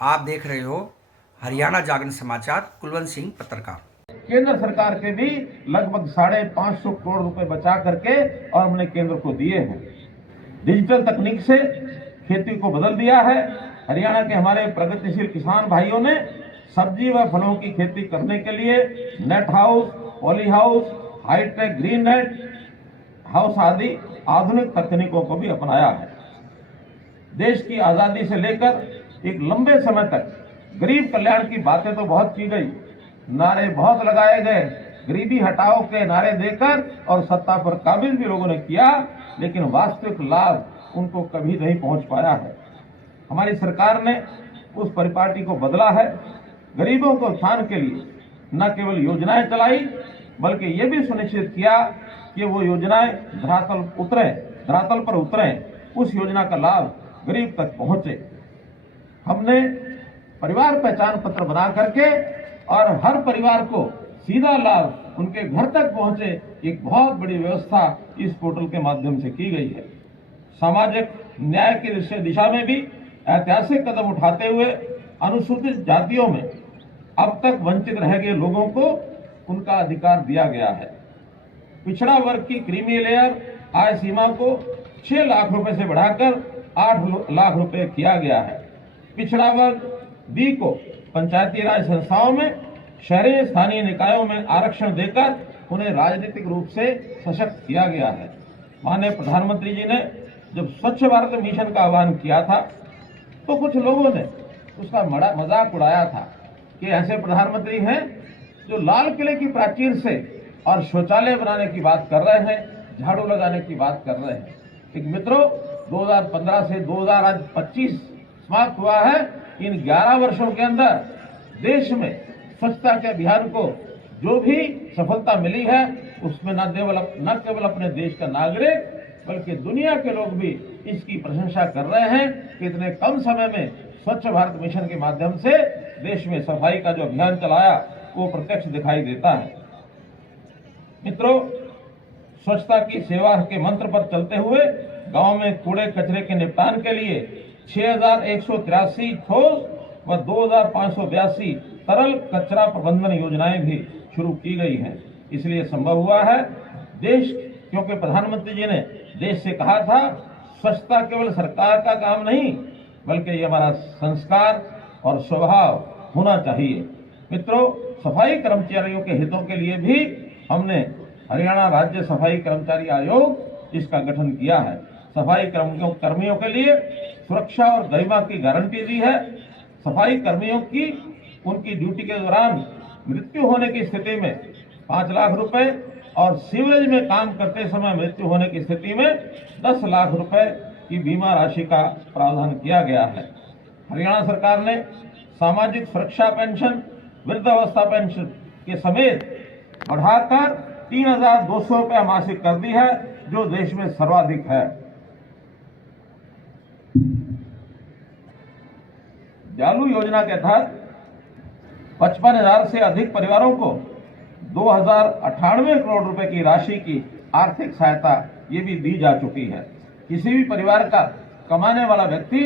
आप देख रहे हो हरियाणा जागरण समाचार, कुलवंत सिंह पत्रकार। केंद्र सरकार के भी लगभग 550 करोड़ रुपए बचा करके और हमने केंद्र को दिए हैं। डिजिटल तकनीक से खेती को बदल दिया है। हरियाणा के हमारे प्रगतिशील किसान भाइयों ने सब्जी व फलों की खेती करने के लिए net house, poly house, hi tech green net house आदि आधुनिक तकनीकों को भी अपनाया है। देश की आजादी से लेकर एक लंबे समय तक गरीब कल्याण की बातें तो बहुत की गई, नारे बहुत लगाए गए, गरीबी हटाओ के नारे देकर और सत्ता पर काबिज भी लोगों ने किया, लेकिन वास्तविक लाभ उनको कभी नहीं पहुंच पाया है। हमारी सरकार ने उस परिपाटी को बदला है। गरीबों को उत्थान के लिए न केवल योजनाएं चलाई, बल्कि ये भी सुनिश्चित किया कि वो योजनाएं धरातल पर उतरे, उस योजना का लाभ गरीब तक पहुंचे। हमने परिवार पहचान पत्र बना करके और हर परिवार को सीधा लाभ उनके घर तक पहुंचे, एक बहुत बड़ी व्यवस्था इस पोर्टल के माध्यम से की गई है। सामाजिक न्याय की दिशा में भी ऐतिहासिक कदम उठाते हुए अनुसूचित जातियों में अब तक वंचित रह गए लोगों को उनका अधिकार दिया गया है। पिछड़ा वर्ग की क्रीमी लेयर आय सीमा को 6 लाख रुपए से बढ़ाकर 8 लाख रुपए किया गया है। पिछड़ा वर्ग बी को पंचायती राज संस्थाओं में, शहरी स्थानीय निकायों में आरक्षण देकर उन्हें राजनीतिक रूप से सशक्त किया गया है। माननीय प्रधानमंत्री जी ने जब स्वच्छ भारत मिशन का आह्वान किया था तो कुछ लोगों ने उसका मजाक उड़ाया था कि ऐसे प्रधानमंत्री हैं जो लाल किले की प्राचीर से और शौचालय बनाने की बात कर रहे हैं, झाड़ू लगाने की बात कर रहे हैं। एक मित्रों, 2015 से 2025 समाप्त हुआ है। इन 11 वर्षों के अंदर देश में स्वच्छता के अभियान को जो भी सफलता मिली है, उसमें न केवल अपने देश का नागरिक बल्कि दुनिया के लोग भी इसकी प्रशंसा कर रहे हैं कि इतने कम समय में स्वच्छ भारत मिशन के माध्यम से देश में सफाई का जो अभियान चलाया वो प्रत्यक्ष दिखाई देता है। मित्रों, स्वच्छता की सेवा के मंत्र पर चलते हुए गांव में कूड़े कचरे के निपटान के लिए 6183 ठोस व 2582 तरल कचरा प्रबंधन योजनाएं भी शुरू की गई हैं। इसलिए संभव हुआ है क्योंकि प्रधानमंत्री जी ने देश से कहा था स्वच्छता केवल सरकार का काम नहीं बल्कि ये हमारा संस्कार और स्वभाव होना चाहिए। मित्रों, सफाई कर्मचारियों के हितों के लिए भी हमने हरियाणा राज्य सफाई कर्मचारी आयोग इसका गठन किया है। सफाई कर्मियों के लिए सुरक्षा और गरिमा की गारंटी दी है। सफाई कर्मियों की उनकी ड्यूटी के दौरान मृत्यु होने की स्थिति में 5 लाख रुपए और सीवरेज में काम करते समय मृत्यु होने की स्थिति में 10 लाख रुपए की बीमा राशि का प्रावधान किया गया है। हरियाणा सरकार ने सामाजिक सुरक्षा पेंशन, वृद्धावस्था पेंशन के समेत बढ़ाकर 3200 रुपया मासिक कर दी है, जो देश में सर्वाधिक है। जालू योजना के तहत 55,000 से अधिक परिवारों को 2098 करोड़ रुपए की राशि की आर्थिक सहायता ये भी दी जा चुकी है। किसी भी परिवार का कमाने वाला व्यक्ति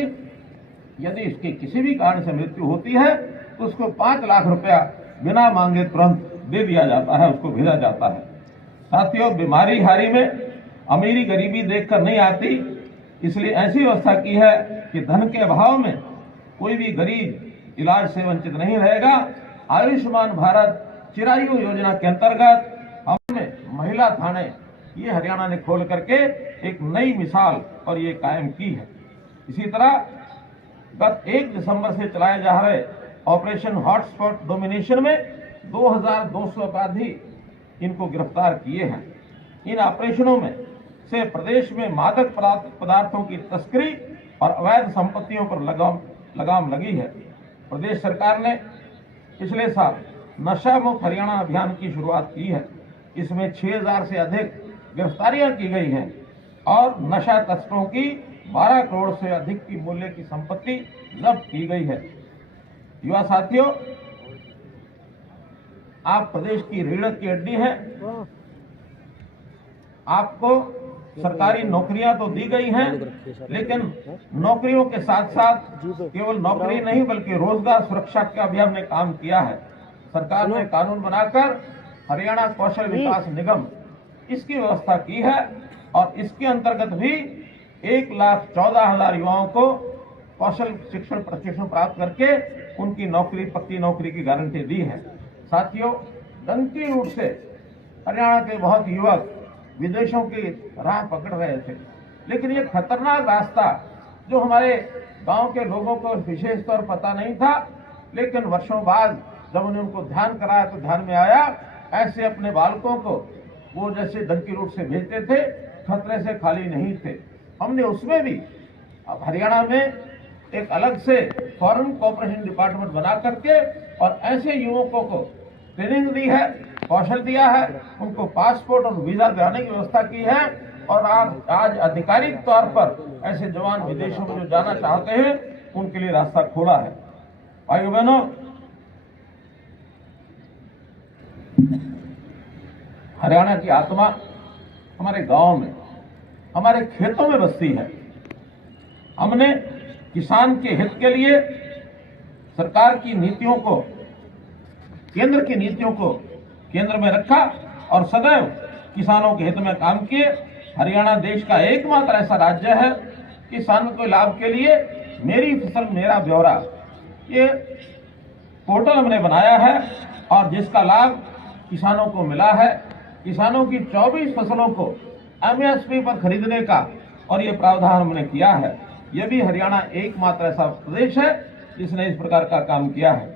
यदि इसके किसी भी कारण से मृत्यु होती है तो उसको 5 लाख रुपया बिना मांगे तुरंत दे दिया जाता है, उसको भेजा जाता है। साथियों, बीमारी हारी में अमीरी गरीबी देखकर नहीं आती, इसलिए ऐसी व्यवस्था की है कि धन के अभाव में कोई भी गरीब इलाज से वंचित नहीं रहेगा। आयुष्मान भारत चिरायु योजना के अंतर्गत हमने महिला थाने ये हरियाणा ने खोल करके एक नई मिसाल और ये कायम की है। इसी तरह गत 1 दिसंबर से चलाए जा रहे ऑपरेशन हॉटस्पॉट डोमिनेशन में 2200 अपराधी इनको गिरफ्तार किए हैं। इन ऑपरेशनों में से प्रदेश में मादक पदार्थों की तस्करी और अवैध संपत्तियों पर लगाम लगी है। प्रदेश सरकार ने पिछले साल नशा मुक्त हरियाणा अभियान की शुरुआत की है। इसमें 6000 से अधिक गिरफ्तारियां की गई हैं और नशा तस्करों की 12 करोड़ से अधिक की मूल्य की संपत्ति जब्त की गई है। युवा साथियों, आप प्रदेश की रीढ़ की हड्डी हैं। आपको सरकारी नौकरियां तो दी गई हैं, लेकिन नौकरियों के साथ साथ केवल नौकरी नहीं बल्कि रोजगार सुरक्षा का भी हमने काम किया है। सरकार ने कानून बनाकर हरियाणा कौशल विकास निगम इसकी व्यवस्था की है और इसके अंतर्गत भी 1,14,000 युवाओं को कौशल शिक्षण प्रशिक्षण प्राप्त करके उनकी नौकरी, पक्की नौकरी की गारंटी दी है। साथियों, डंकी रूट से हरियाणा के बहुत युवक विदेशों की राह पकड़ रहे थे, लेकिन ये खतरनाक रास्ता जो हमारे गांव के लोगों को विशेष तौर पता नहीं था, लेकिन वर्षों बाद जब उन्हें उनको ध्यान कराया तो ध्यान में आया ऐसे अपने बालकों को वो जैसे डंकी रूट से भेजते थे, खतरे से खाली नहीं थे। हमने उसमें भी अब हरियाणा में एक अलग से फॉरेन कोऑपरेशन डिपार्टमेंट बना करके और ऐसे युवकों को ट्रेनिंग दी है, कौशल दिया है, उनको पासपोर्ट और वीजा दिलाने की व्यवस्था की है और आज आधिकारिक तौर पर ऐसे जवान विदेशों में जो जाना चाहते हैं उनके लिए रास्ता खोला है। भाइयों बहनों, हरियाणा की आत्मा हमारे गांव में, हमारे खेतों में बसती है। हमने किसान के हित के लिए सरकार की नीतियों को, केंद्र की नीतियों को केंद्र में रखा और सदैव किसानों के हित में काम किए। हरियाणा देश का एकमात्र ऐसा राज्य है किसानों के लाभ के लिए मेरी फसल मेरा ब्यौरा, ये पोर्टल हमने बनाया है और जिसका लाभ किसानों को मिला है। किसानों की 24 फसलों को एमएसपी पर खरीदने का और ये प्रावधान हमने किया है। यह भी हरियाणा एकमात्र ऐसा प्रदेश है जिसने इस प्रकार का काम किया है।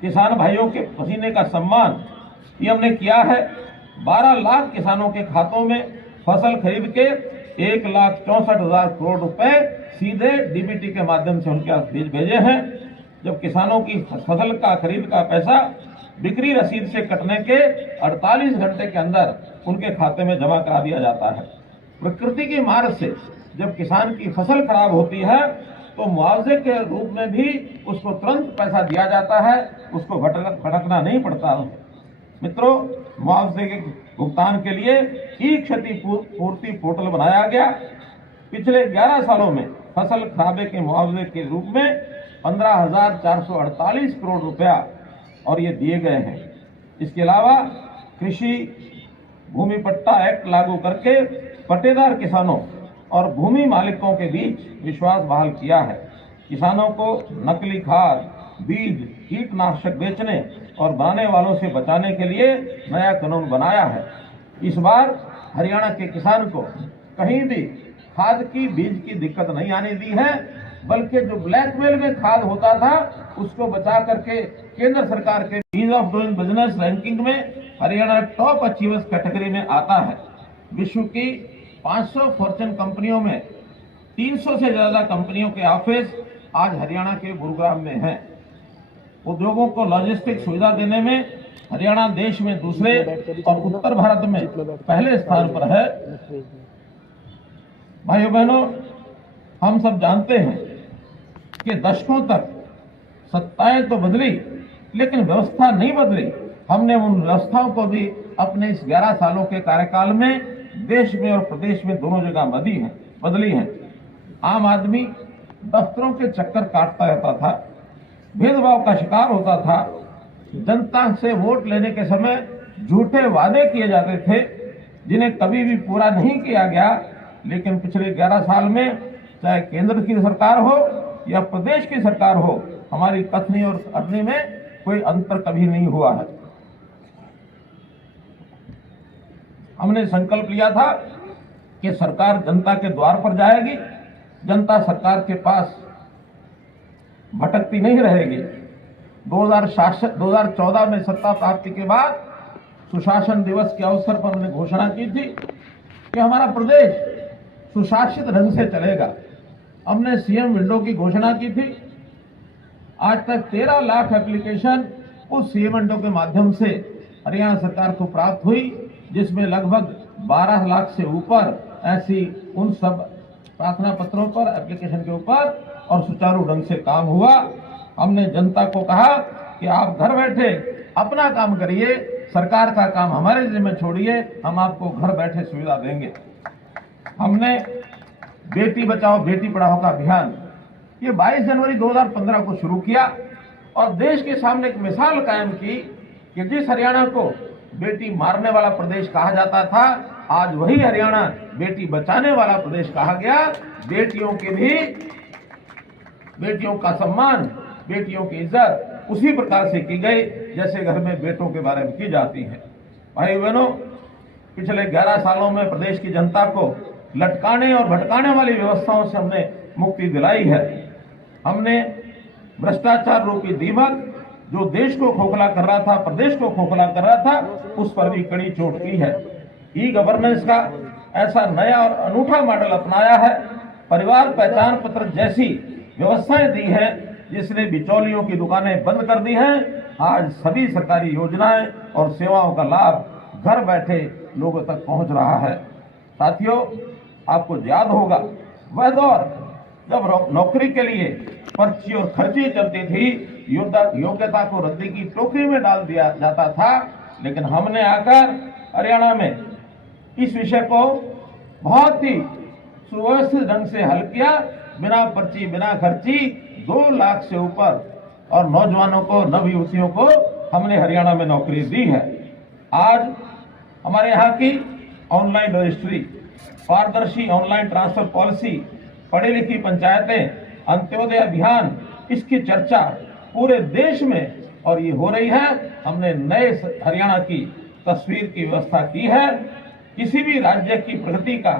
किसान भाइयों के पसीने का सम्मान ये हमने किया है। 12 लाख किसानों के खातों में फसल खरीद के 1,64,000 करोड़ रुपए सीधे डीबीटी के माध्यम से उनके पास भेजे हैं। जब किसानों की फसल का खरीद का पैसा बिक्री रसीद से कटने के 48 घंटे के अंदर उनके खाते में जमा करा दिया जाता है। प्रकृति की मार से जब किसान की फसल खराब होती है तो मुआवजे के रूप में भी उसको तुरंत पैसा दिया जाता है, उसको भटकना नहीं पड़ता। मित्रों, मुआवजे के भुगतान के लिए ई क्षति पूर्ति पोर्टल बनाया गया। पिछले 11 सालों में फसल खराबे के मुआवजे के रूप में 15,448 करोड़ रुपया और ये दिए गए हैं। इसके अलावा कृषि भूमि पट्टा एक्ट लागू करके पट्टेदार किसानों और भूमि मालिकों के बीच विश्वास बहाल किया है। किसानों को नकली खाद, बीज, कीटनाशक बेचने और बनाने वालों से बचाने के लिए नया कानून बनाया है। इस बार हरियाणा के किसान को कहीं भी खाद की, बीज की दिक्कत नहीं आने दी है, बल्कि जो ब्लैकमेल में खाद होता था उसको बचा करके केंद्र सरकार के ease of doing business ranking में हरियाणा टॉप अचीवर्स कैटेगरी में आता है। विश्व की 500 फॉर्च्यून कंपनियों में 300 से ज्यादा कंपनियों के ऑफिस आज हरियाणा के गुरुग्राम में हैं। उद्योगों को लॉजिस्टिक सुविधा देने में हरियाणा देश में दूसरे और उत्तर भारत में पहले स्थान पर है। भाइयों बहनों, हम सब जानते हैं कि दशकों तक सत्ताएं तो बदली लेकिन व्यवस्था नहीं बदली। हमने उन व्यवस्थाओं को भी अपने इस 11 सालों के कार्यकाल में देश में और प्रदेश में दोनों जगह बदली है। आम आदमी दफ्तरों के चक्कर काटता रहता था, भेदभाव का शिकार होता था, जनता से वोट लेने के समय झूठे वादे किए जाते थे जिन्हें कभी भी पूरा नहीं किया गया। लेकिन पिछले 11 साल में चाहे केंद्र की सरकार हो या प्रदेश की सरकार हो, हमारी कथनी और करनी में कोई अंतर कभी नहीं हुआ है। हमने संकल्प लिया था कि सरकार जनता के द्वार पर जाएगी, जनता सरकार के पास भटकती नहीं रहेगी। 2014 में सत्ता प्राप्ति के बाद सुशासन दिवस के अवसर पर हमने घोषणा की थी कि हमारा प्रदेश सुशासित ढंग से चलेगा। हमने सीएम विंडो की घोषणा की थी। आज तक 13 लाख एप्लीकेशन उस सीएम विंडो के माध्यम से हरियाणा सरकार को प्राप्त हुई, जिसमें लगभग 12 लाख से ऊपर ऐसी उन सब प्रार्थना पत्रों पर, एप्लीकेशन के ऊपर और सुचारू ढंग से काम हुआ। हमने जनता को कहा कि आप घर बैठे अपना काम करिए, सरकार का काम हमारे जिम्मे छोड़िए, हम आपको घर बैठे सुविधा देंगे। हमने बेटी बचाओ बेटी पढ़ाओ का अभियान ये 22 जनवरी 2015 को शुरू किया और देश के सामने एक मिसाल कायम की कि जिस हरियाणा को बेटी मारने वाला प्रदेश कहा जाता था, आज वही हरियाणा बेटी बचाने वाला प्रदेश कहा गया। बेटियों का सम्मान, बेटियों की इज्जत उसी प्रकार से की गई जैसे घर में बेटों के बारे में की जाती है। भाई बहनों, पिछले 11 सालों में प्रदेश की जनता को लटकाने और भटकाने वाली व्यवस्थाओं से हमने मुक्ति दिलाई है। हमने भ्रष्टाचार रूपी दीमक जो देश को खोखला कर रहा था, प्रदेश को खोखला कर रहा था, उस पर भी कड़ी चोट की है। ई गवर्नेंस का ऐसा नया और अनूठा मॉडल अपनाया है। परिवार पहचान पत्र जैसी व्यवस्थाएं दी है जिसने बिचौलियों की दुकानें बंद कर दी हैं। आज सभी सरकारी योजनाएं और सेवाओं का लाभ घर बैठे लोगों तक पहुंच रहा है। साथियों, आपको याद होगा वह दौर जब नौकरी के लिए पर्ची और खर्ची चलती थी, योग्यता को रद्दी की टोकरी में डाल दिया जाता था, लेकिन हमने आकर हरियाणा में इस विषय को बहुत ही सुव्यवस्थित ढंग से हल किया। बिना पर्ची बिना खर्ची 2 लाख से ऊपर और नौजवानों को, नवयुवतियों को हमने हरियाणा में नौकरी दी है। आज हमारे यहाँ की ऑनलाइन रजिस्ट्री, पारदर्शी ऑनलाइन ट्रांसफर पॉलिसी, पढ़ी लिखी पंचायतें, अंत्योदय अभियान, इसकी चर्चा पूरे देश में और ये हो रही है। हमने नए हरियाणा की तस्वीर की व्यवस्था की है। किसी भी राज्य की प्रगति का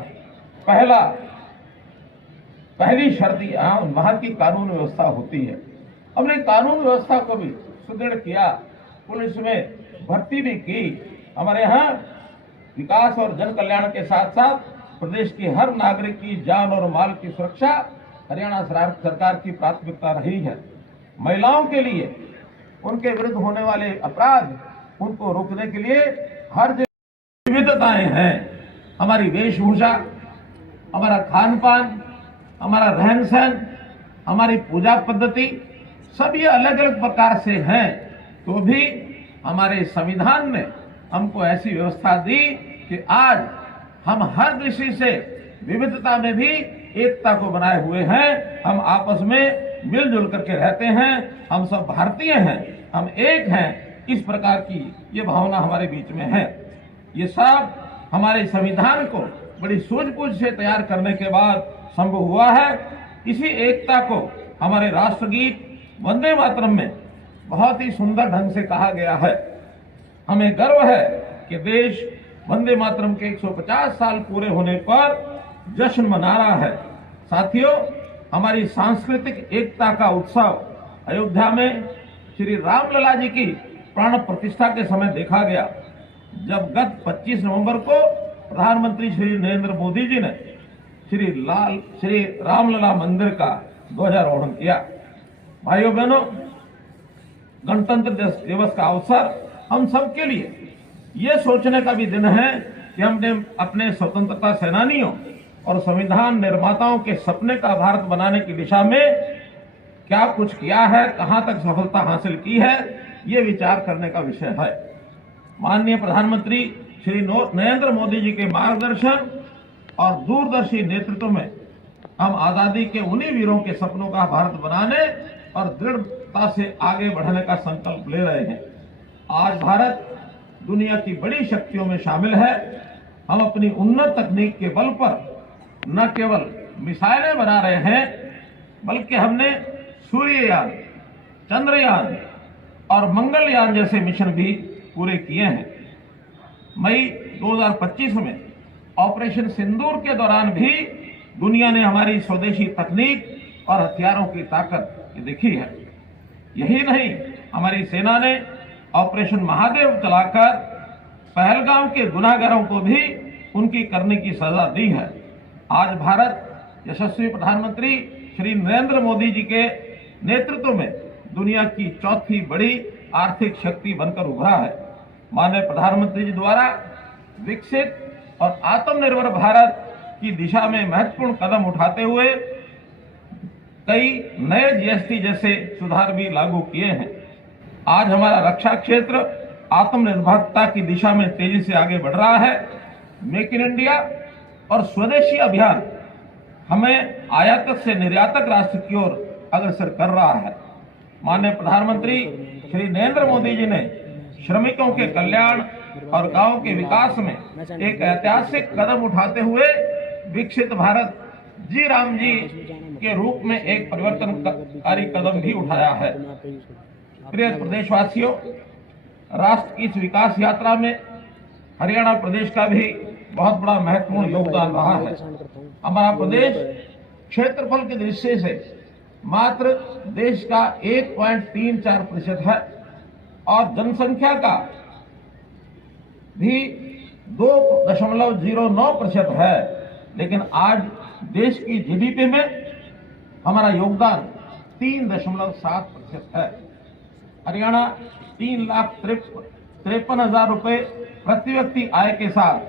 पहली शर्त वहां की कानून व्यवस्था होती है। हमने कानून व्यवस्था को भी सुदृढ़ किया, पुलिस में भर्ती भी की। हमारे यहाँ विकास और जन कल्याण के साथ साथ प्रदेश के हर नागरिक की जान और माल की सुरक्षा हरियाणा सरकार की प्राथमिकता रही है। महिलाओं के लिए उनके विरुद्ध होने वाले अपराध, उनको रोकने के लिए हर जगह विविधताएं हैं। हमारी वेशभूषा, हमारा खान पान, हमारा रहन सहन, हमारी पूजा पद्धति, सब ये अलग अलग प्रकार से हैं, तो भी हमारे संविधान ने हमको ऐसी व्यवस्था दी कि आज हम हर दृष्टि से विविधता में भी एकता को बनाए हुए हैं। हम आपस में मिलजुल करके रहते हैं। हम सब भारतीय हैं, हम एक हैं। इस प्रकार की ये भावना हमारे बीच में है। ये सब हमारे संविधान को बड़ी सूझबूझ से तैयार करने के बाद संभव हुआ है। इसी एकता को हमारे राष्ट्रगीत वंदे मातरम में बहुत ही सुंदर ढंग से कहा गया है। हमें गर्व है कि देश वंदे मातरम के 150 साल पूरे होने पर जश्न मना रहा है। साथियों, हमारी सांस्कृतिक एकता का उत्सव अयोध्या में श्री रामलला जी की प्राण प्रतिष्ठा के समय देखा गया, जब गत 25 नवंबर को प्रधानमंत्री श्री नरेंद्र मोदी जी ने श्री रामलला मंदिर का ध्वजारोहण किया। भाइयों बहनों, गणतंत्र दिवस का अवसर हम सबके लिए ये सोचने का भी दिन है कि हमने अपने स्वतंत्रता सेनानियों और संविधान निर्माताओं के सपने का भारत बनाने की दिशा में क्या कुछ किया है, कहां तक सफलता हासिल की है, ये विचार करने का विषय है। माननीय प्रधानमंत्री श्री नरेंद्र मोदी जी के मार्गदर्शन और दूरदर्शी नेतृत्व में हम आजादी के उन्हीं वीरों के सपनों का भारत बनाने और दृढ़ता से आगे बढ़ने का संकल्प ले रहे हैं। आज भारत दुनिया की बड़ी शक्तियों में शामिल है। हम अपनी उन्नत तकनीक के बल पर न केवल मिसाइलें बना रहे हैं, बल्कि हमने सूर्ययान, चंद्रयान और मंगलयान जैसे मिशन भी पूरे किए हैं। मई 2025 में ऑपरेशन सिंदूर के दौरान भी दुनिया ने हमारी स्वदेशी तकनीक और हथियारों की ताकत देखी है। यही नहीं, हमारी सेना ने ऑपरेशन महादेव चलाकर पहलगाम के गुनाहगारों को भी उनकी करने की सजा दी है। आज भारत यशस्वी प्रधानमंत्री श्री नरेंद्र मोदी जी के नेतृत्व में दुनिया की चौथी बड़ी आर्थिक शक्ति बनकर उभरा है। माननीय प्रधानमंत्री जी द्वारा विकसित और आत्मनिर्भर भारत की दिशा में महत्वपूर्ण कदम उठाते हुए कई नए जीएसटी जैसे सुधार भी लागू किए हैं। आज हमारा रक्षा क्षेत्र आत्मनिर्भरता की दिशा में तेजी से आगे बढ़ रहा है। मेक इन इंडिया और स्वदेशी अभियान हमें आयातक से निर्यातक राष्ट्र की ओर अग्रसर कर रहा है। माननीय प्रधानमंत्री श्री नरेंद्र मोदी जी ने श्रमिकों के कल्याण और गांव के विकास में एक ऐतिहासिक कदम उठाते हुए विकसित भारत जी राम जी के रूप में एक परिवर्तनकारी कदम भी उठाया है। प्रिय प्रदेशवासियों, राष्ट्र की इस विकास यात्रा में हरियाणा प्रदेश का भी बहुत बड़ा महत्वपूर्ण योगदान रहा है। हमारा प्रदेश क्षेत्रफल की दृष्टि से मात्र देश का 1.34% है और जनसंख्या का भी 2.09% है, लेकिन आज देश की जीडीपी में हमारा योगदान 3.7% है। हरियाणा 3,53,000 रुपए प्रति व्यक्ति आय के साथ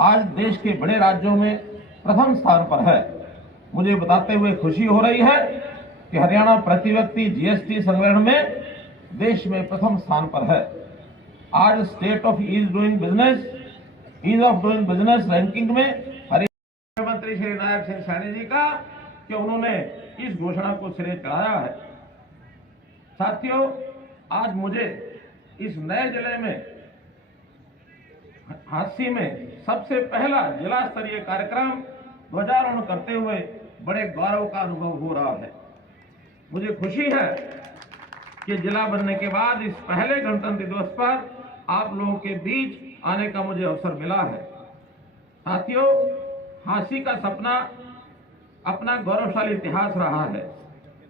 आज देश के बड़े राज्यों में प्रथम स्थान पर है। मुझे बताते हुए खुशी हो रही है कि हरियाणा प्रति व्यक्ति जीएसटी संग्रहण में देश में प्रथम स्थान पर है। आज state of ease of doing business ranking में हरियाणा मुख्यमंत्री श्री नायब सिंह सैनी जी का कि उन्होंने इस घोषणा को सिरे चढ़ाया है। साथियों, आज मुझे इस नए जिले में हांसी में सबसे पहला जिला स्तरीय कार्यक्रम ध्वजारोहण करते हुए बड़े गौरव का अनुभव हो रहा है। मुझे खुशी है कि जिला बनने के बाद इस पहले गणतंत्र दिवस पर आप लोगों के बीच आने का मुझे अवसर मिला है। साथियों, हांसी का सपना अपना गौरवशाली इतिहास रहा है।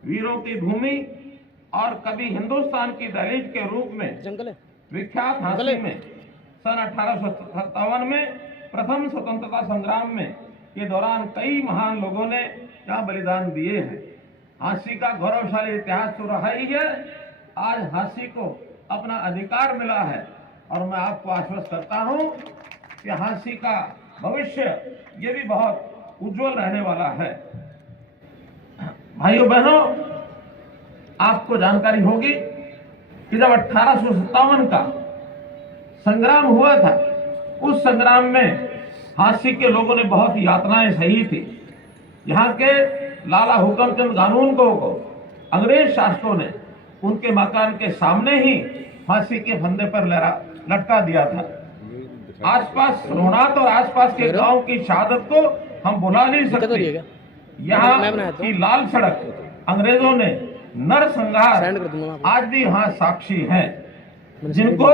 वीरों की भूमि और कभी हिंदुस्तान की दहलीज के रूप में विख्यात हांसी में सन 1857 में प्रथम स्वतंत्रता संग्राम में के दौरान कई महान लोगों ने यहाँ बलिदान दिए हैं। हांसी का गौरवशाली इतिहास तो रहा ही है। आज हांसी को अपना अधिकार मिला है और मैं आपको आश्वस्त करता हूं कि हांसी का भविष्य ये भी बहुत उज्जवल रहने वाला है। भाइयों बहनों, आपको जानकारी होगी कि जब 1857 का संग्राम हुआ था, उस संग्राम में हांसी के लोगों ने बहुत यातनाएं सही थी। यहाँ के लाला हुक्मचंद कानून को अंग्रेज शासकों ने उनके मकान के सामने ही फांसी के फंदे पर लटका दिया था। आसपास रोहनात और आसपास के गांव की शहादत को हम भुला नहीं सकते। यहाँ की लाल सड़क अंग्रेजों ने नरसंहार आज भी यहाँ साक्षी हैं, जिनको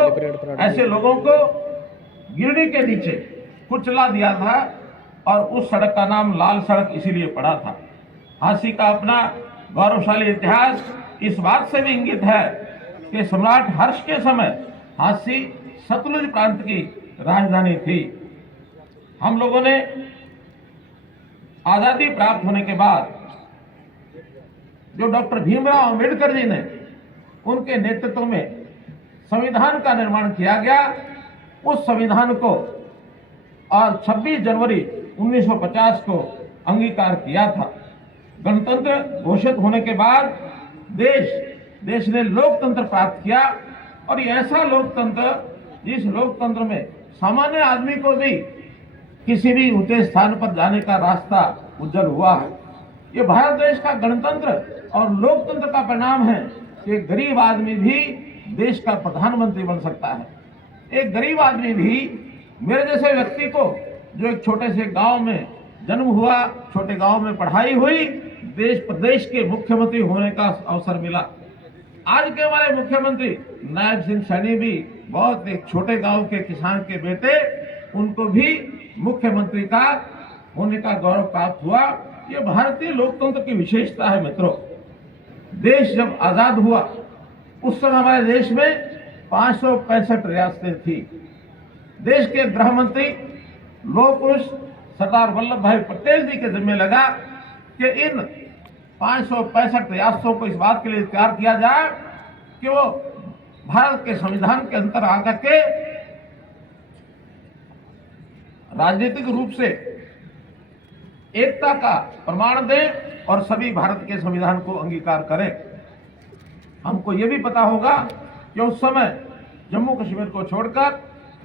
ऐसे लोगों को गिरनी के नीचे कुचला दिया था और उस सड़क का नाम लाल सड़क इसीलिए पड़ा था। हांसी का अपना गौरवशाली इतिहास इस बात से भी इंगित है कि सम्राट हर्ष के समय हांसी सतलुज प्रांत की राजधानी थी। हम लोगों ने आजादी प्राप्त होने के बाद जो डॉक्टर भीमराव अंबेडकर जी ने उनके नेतृत्व में संविधान का निर्माण किया गया, उस संविधान को और 26 जनवरी 1950 को अंगीकार किया था। गणतंत्र घोषित होने के बाद देश ने लोकतंत्र प्राप्त किया और ये ऐसा लोकतंत्र जिस लोकतंत्र में सामान्य आदमी को भी किसी भी ऊंचे स्थान पर जाने का रास्ता उज्जवल हुआ है। ये भारत देश का गणतंत्र और लोकतंत्र का परिणाम है कि गरीब आदमी भी देश का प्रधानमंत्री बन सकता है। एक गरीब आदमी भी, मेरे जैसे व्यक्ति को जो एक छोटे से गांव में जन्म हुआ, छोटे गांव में पढ़ाई हुई, देश प्रदेश के मुख्यमंत्री होने का अवसर मिला। आज के हमारे मुख्यमंत्री नायब सिंह सैनी भी बहुत एक छोटे गांव के किसान के बेटे, उनको भी मुख्यमंत्री का होने का गौरव प्राप्त हुआ। ये भारतीय लोकतंत्र की विशेषता है। मित्रों, देश जब आजाद हुआ उस समय हमारे देश में 565 रियासतें थी। देश के गृह मंत्री लौह पुरुष सरदार वल्लभ भाई पटेल जी के जिम्मे लगा कि इन 565 रियासतों को इस बात के लिए तैयार किया जाए कि वो भारत के संविधान के अंतर आकर के राजनीतिक रूप से एकता का प्रमाण दें और सभी भारत के संविधान को अंगीकार करें। हमको ये भी पता होगा कि उस समय जम्मू कश्मीर को छोड़कर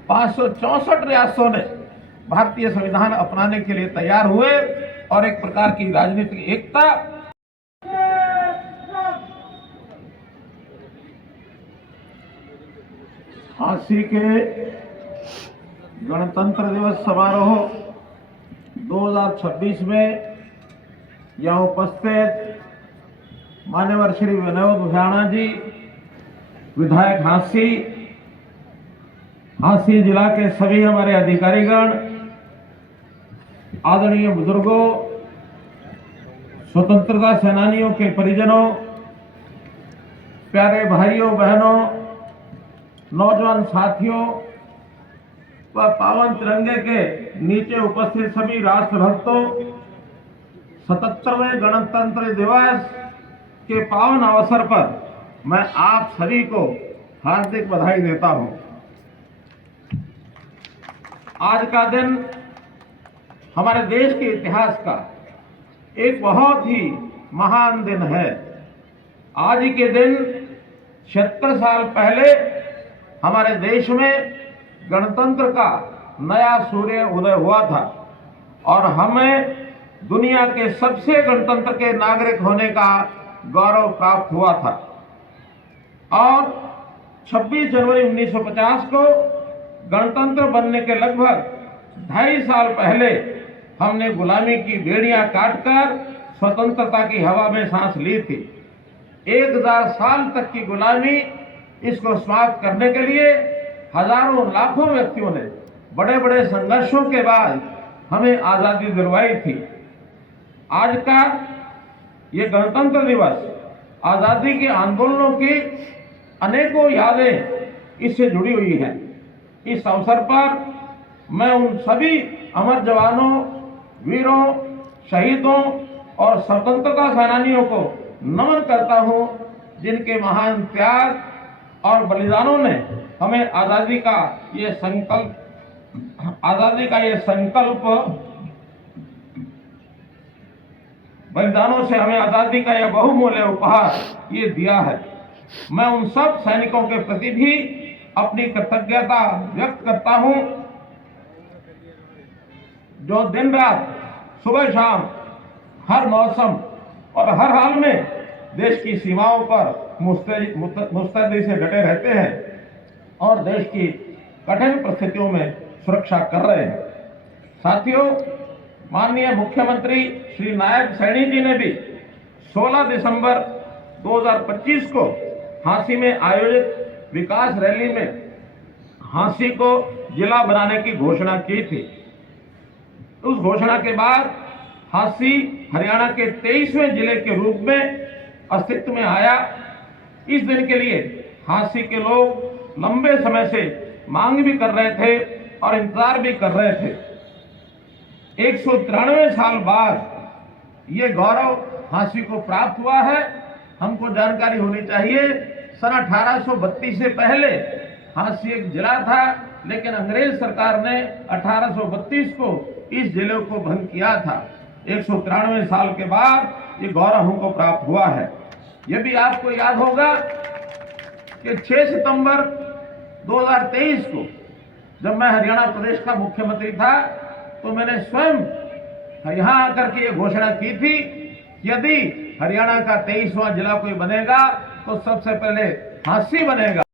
564 रियासतों ने भारतीय संविधान अपनाने के लिए तैयार हुए और एक प्रकार की राजनीतिक एकता झांसी के गणतंत्र दिवस समारोह 2026 में यहाँ उपस्थित मान्यवर श्री विनोद भुयाणा जी, विधायक झांसी जिला के सभी हमारे अधिकारीगण, आदरणीय बुजुर्गों, स्वतंत्रता सेनानियों के परिजनों, प्यारे भाइयों बहनों, नौजवान साथियों व पावन तिरंगे के नीचे उपस्थित सभी राष्ट्रभक्तों, 77वें गणतंत्र दिवस के पावन अवसर पर मैं आप सभी को हार्दिक बधाई देता हूं। आज का दिन हमारे देश के इतिहास का एक बहुत ही महान दिन है। आज ही के दिन 76 साल पहले हमारे देश में गणतंत्र का नया सूर्य उदय हुआ था और हमें दुनिया के सबसे गणतंत्र के नागरिक होने का गौरव प्राप्त हुआ था। और 26 जनवरी 1950 को गणतंत्र बनने के लगभग 2.5 साल पहले हमने गुलामी की बेड़ियां काटकर स्वतंत्रता की हवा में सांस ली थी। 1000 साल तक की गुलामी, इसको समाप्त करने के लिए हजारों लाखों व्यक्तियों ने बड़े बड़े संघर्षों के बाद हमें आजादी दिलवाई थी। आज का ये गणतंत्र दिवस आजादी के आंदोलनों की अनेकों यादें इससे जुड़ी हुई हैं। इस अवसर पर मैं उन सभी अमर जवानों, वीरों, शहीदों और स्वतंत्रता सेनानियों को नमन करता हूं, जिनके महान त्याग और बलिदानों ने हमें आजादी का ये संकल्प बलिदानों से हमें आजादी का यह बहुमूल्य उपहार ये दिया है। मैं उन सब सैनिकों के प्रति भी अपनी कृतज्ञता व्यक्त करता हूं, जो दिन रात, सुबह शाम, हर मौसम और हर हाल में देश की सीमाओं पर मुस्तैदी से डटे रहते हैं और देश की कठिन परिस्थितियों में सुरक्षा कर रहे हैं। साथियों, माननीय मुख्यमंत्री श्री नायब सैनी जी ने भी 16 दिसंबर 2025 को झांसी में आयोजित विकास रैली में झांसी को जिला बनाने की घोषणा की थी। उस घोषणा के बाद झांसी हरियाणा के 23वें जिले के रूप में अस्तित्व में आया। इस दिन के लिए झांसी के लोग लंबे समय से मांग भी कर रहे थे और इंतजार भी कर रहे थे। 193 साल बाद ये गौरव झांसी को प्राप्त हुआ है। हमको जानकारी होनी चाहिए, सन 1832 से पहले झांसी एक जिला था, लेकिन अंग्रेज सरकार ने 1832 को इस जिले को भंग किया था। 193 साल के बाद ये गौरव हमको प्राप्त हुआ है। ये भी आपको याद होगा कि 6 सितंबर 2023 को जब मैं हरियाणा प्रदेश का मुख्यमंत्री था, तो मैंने स्वयं यहां आकर के ये घोषणा की थी, यदि हरियाणा का 23वां जिला कोई बनेगा तो सबसे पहले झांसी बनेगा।